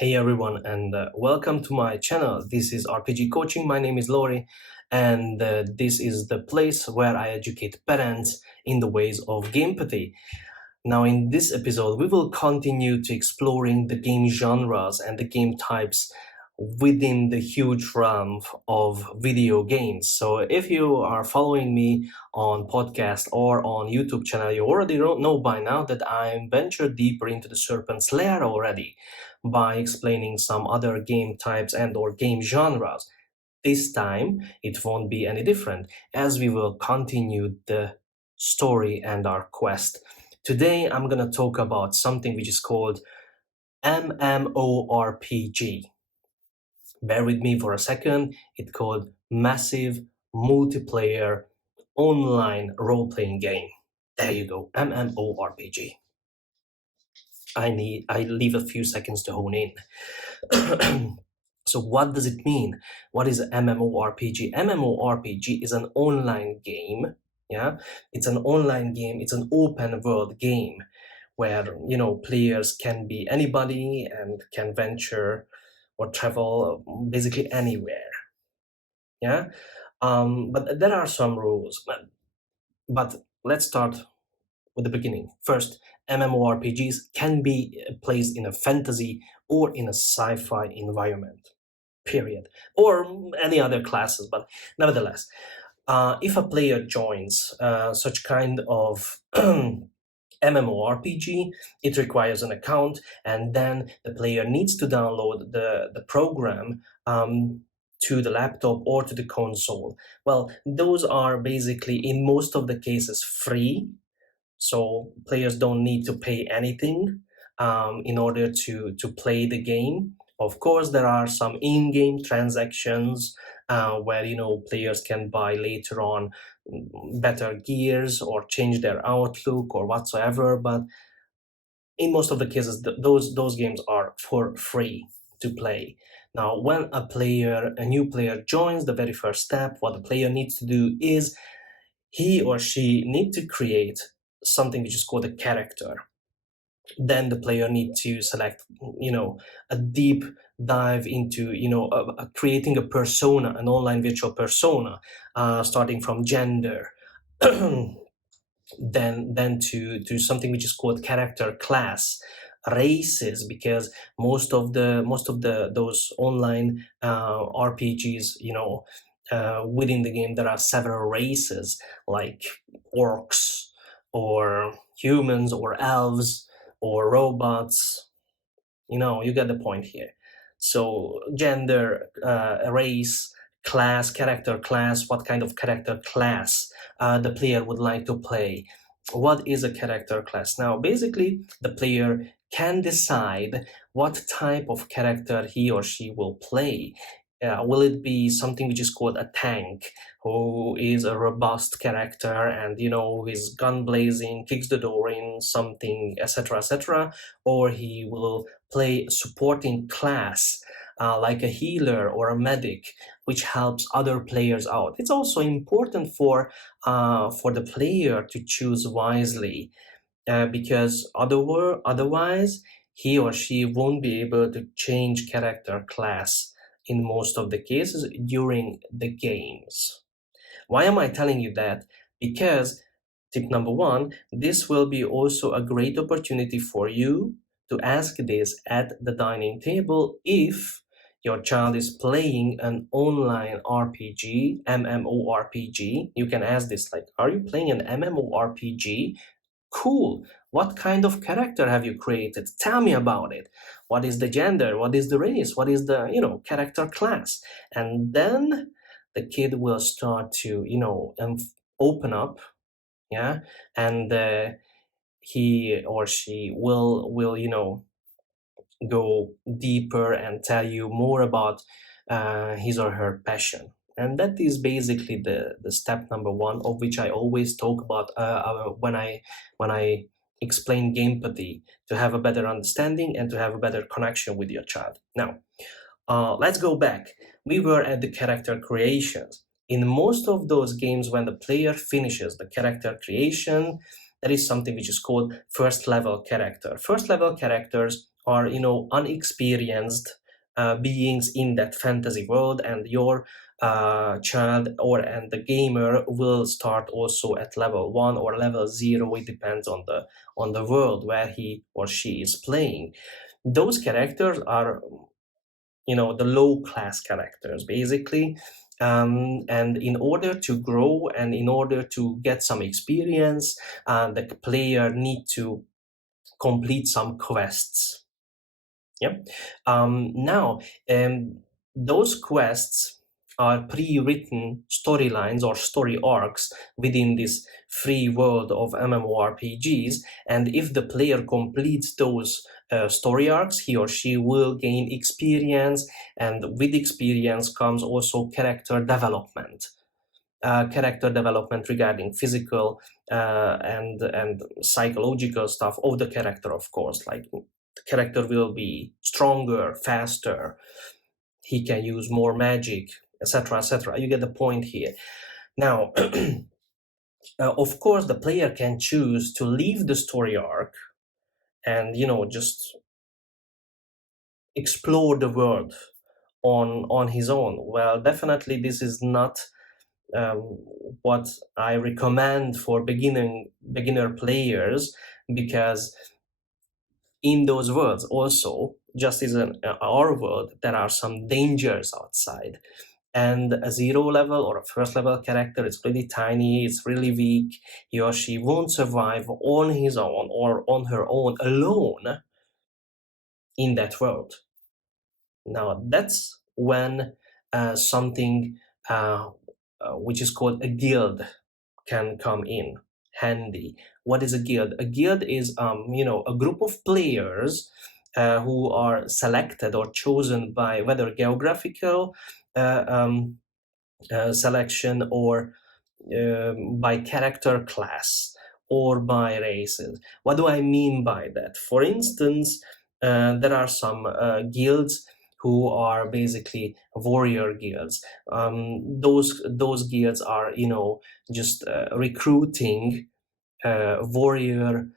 Hey everyone, and welcome to my channel. This is RPG Coaching. My name is Lori, and this is the place where I educate parents in the ways of gameplay. Now, in this episode, we will continue to exploring the game genres and the game types within the huge realm of video games. So if you are following me on podcast or on YouTube channel, you already know by now that I ventured deeper into the Serpent's Lair already by explaining some other game types and or game genres. This time, it won't be any different as we will continue the story and our quest. Today, I'm going to talk about something which is called MMORPG. Bear with me for a second. It's called Massive Multiplayer Online Role-Playing Game. There you go, MMORPG. I leave a few seconds to hone in. So what does it mean? What is an MMORPG? MMORPG is an online game. Yeah, it's an online game. It's an open world game where players can be anybody and can venture or travel basically anywhere. Yeah, but there are some rules. But let's start with the beginning. First, MMORPGs can be placed in a fantasy or in a sci-fi environment. Period. Or any other classes, but nevertheless, if a player joins such kind of MMORPG, it requires an account, and then the player needs to download the program to the laptop or to the console. Well, those are basically, in most of the cases, free, so players don't need to pay anything in order to play the game. Of course, there are some in-game transactions where players can buy later on better gears or change their outlook or whatsoever. But in most of the cases, those games are for free to play. Now, when a new player joins, the very first step, what the player needs to do is he or she need to create something which is called a character. Then the player need to select a deep dive into creating a persona, an online virtual persona, starting from gender, then to something which is called character class, races, because most of those online RPGs, within the game there are several races like orcs or humans or elves or robots. You get the point here. So gender, race, class, character class, what kind of character class the player would like to play. What is a character class? Now, basically, the player can decide what type of character he or she will play. Will it be something which is called a tank, who is a robust character and who is gun blazing, kicks the door in, something, etc., or he will play a supporting class like a healer or a medic, which helps other players out. It's also important for the player to choose wisely, because otherwise he or she won't be able to change character class in most of the cases during the games. Why am I telling you that? Because tip number one, this will be also a great opportunity for you to ask this at the dining table if your child is playing an online RPG, MMORPG. You can ask this like, are you playing an MMORPG? Cool. What kind of character have you created? Tell me about it. What is the gender? What is the race? What is the, character class? And then the kid will start to, open up, yeah, and he or she will, go deeper and tell you more about his or her passion. And that is basically the step number one, of which I always talk about when I explain gamepathy, to have a better understanding and to have a better connection with your child. Now, let's go back. We were at the character creations. In most of those games, when the player finishes the character creation, there is something which is called first level character. First level characters are, unexperienced beings in that fantasy world, and your child and the gamer will start also at level 1 or level 0. It depends on the world where he or she is playing. Those characters are, the low class characters basically. And in order to grow and in order to get some experience, the player need to complete some quests. Yeah. Now, those quests are pre-written storylines or story arcs within this free world of MMORPGs, and if the player completes those story arcs, he or she will gain experience, and with experience comes also character development regarding physical and psychological stuff of the character, of course. Like, the character will be stronger, faster, he can use more magic, etc., etc. You get the point here. Now, of course, the player can choose to leave the story arc and, just explore the world on his own. Well, definitely this is not um, what I recommend for beginner players, because in those worlds also, just as in our world, there are some dangers outside. And a 0 level or a first level character is really tiny, it's really weak, he or she won't survive on his own or on her own alone in that world. Now, that's when something which is called a guild can come in handy. What is a guild? A guild is, a group of players who are selected or chosen by whether geographical uh, um, selection or by character class or by races. What do I mean by that? For instance, there are some guilds who are basically warrior guilds. Those guilds are, just recruiting warrior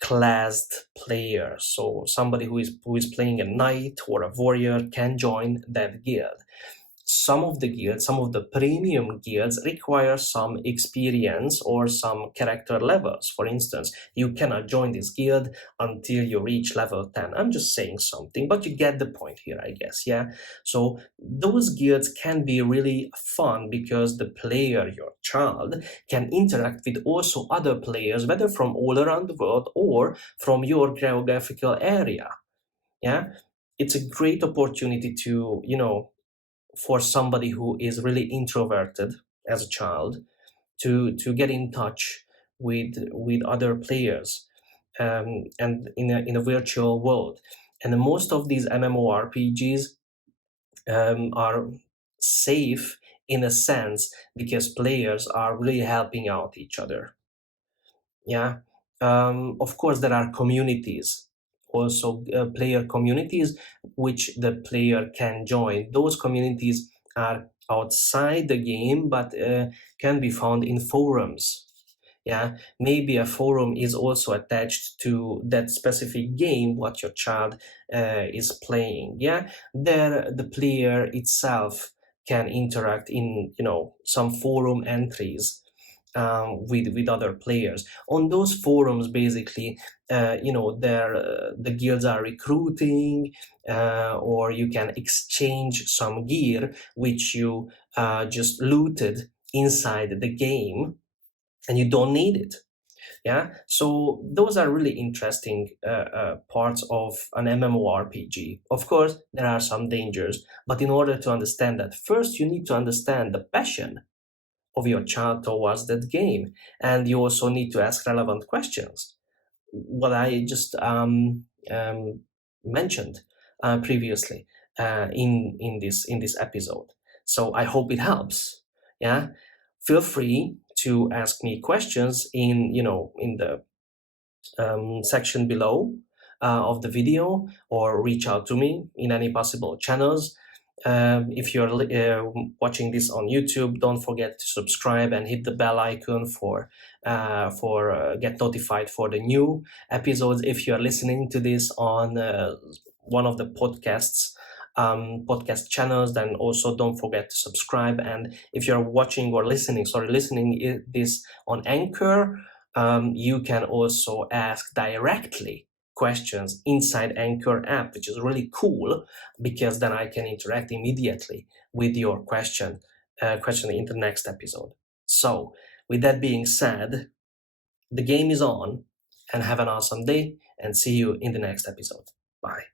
classed players. So somebody who is playing a knight or a warrior can join that guild. Some of the premium guilds require some experience or some character levels. For instance, you cannot join this guild until you reach level 10. I'm just saying something, but you get the point here, I guess. Yeah. So those guilds can be really fun because the player, your child, can interact with also other players, whether from all around the world or from your geographical area. Yeah. It's a great opportunity to, for somebody who is really introverted as a child to get in touch with other players, and in a virtual world. And most of these MMORPGs are safe in a sense because players are really helping out each other. Yeah. Of course, there are communities, also player communities, which the player can join. Those communities are outside the game, but can be found in forums. Yeah, maybe a forum is also attached to that specific game what your child is playing. Yeah, there the player itself can interact in, some forum entries with other players on those forums. Basically, the guilds are recruiting, or you can exchange some gear which you just looted inside the game and you don't need it. Yeah, so those are really interesting parts of an MMORPG. Of course, there are some dangers, but in order to understand that, first you need to understand the passion of your child towards that game, and you also need to ask relevant questions. What I just mentioned previously in this episode. So I hope it helps. Yeah, feel free to ask me questions in the section below of the video, or reach out to me in any possible channels. If you're watching this on YouTube, don't forget to subscribe and hit the bell icon for get notified for the new episodes. If you're listening to this on one of the podcast channels, then also don't forget to subscribe. And if you're listening this on Anchor, you can also ask directly questions inside Anchor app, which is really cool, because then I can interact immediately with your question in the next episode. So with that being said, the game is on, and have an awesome day, and see you in the next episode. Bye.